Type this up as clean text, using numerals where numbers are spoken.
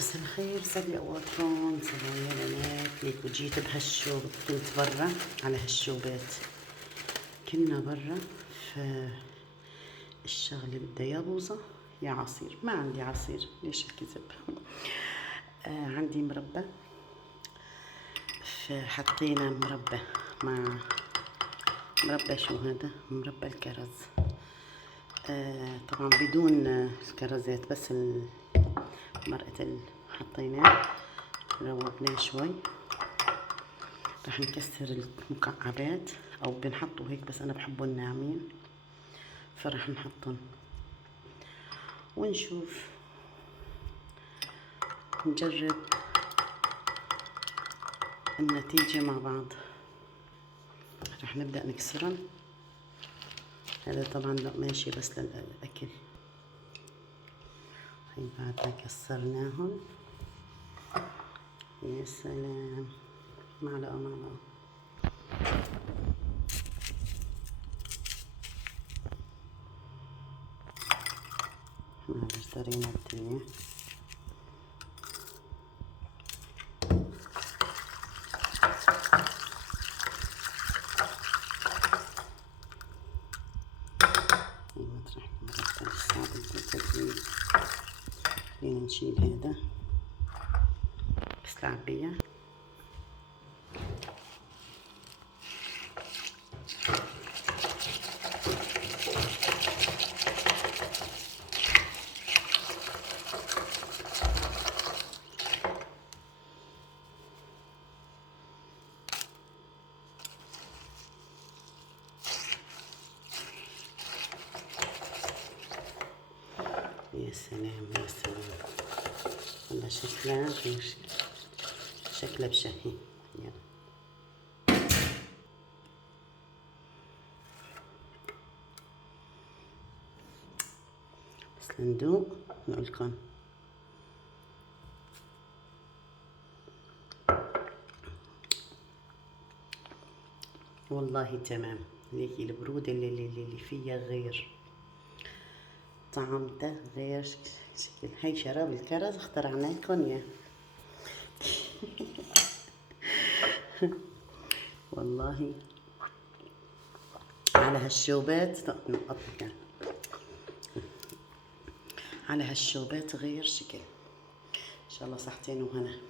مساء الخير، سعد لي أوقاتكم. سلام يا بنات. ليكوا جيت بهالشوب، كنت برا على هالشوبات، كنا برا. فالشغلة بدها يا بوظة يا عصير. ما عندي عصير، ليش الكذب. عندي مربى، فحطينا مربى مع مربى. شو هذا؟ مربى الكرز. طبعا بدون الكرزات، بس مرقة حطيناه، روقناه شوي. رح نكسر المكعبات او بنحطه هيك، بس انا بحبهم ناعمين، فرح نحطهم ونشوف، نجرب النتيجة مع بعض. رح نبدأ نكسرهم. هذا طبعا لا ماشي بس للأكل. هي بعد ما كسرناهم، يا سلام، معلقة معلقة. اشترينا التانية. مطرح المرتب الصعب التدريب. خلينا نشيل هذا بس العبية. يا سلام يا سلام، والله شكلها غير، شكلها بشهي. يلا بس لندوق نقولكم والله تمام. ليكي البرودة اللي فيها غير، طعم ده غير شكل. هاي شراب الكرز اخترعنا لكم اياه. والله على هالشوبات نقطك، على هالشوبات غير شكل. ان شاء الله صحتين وهنا.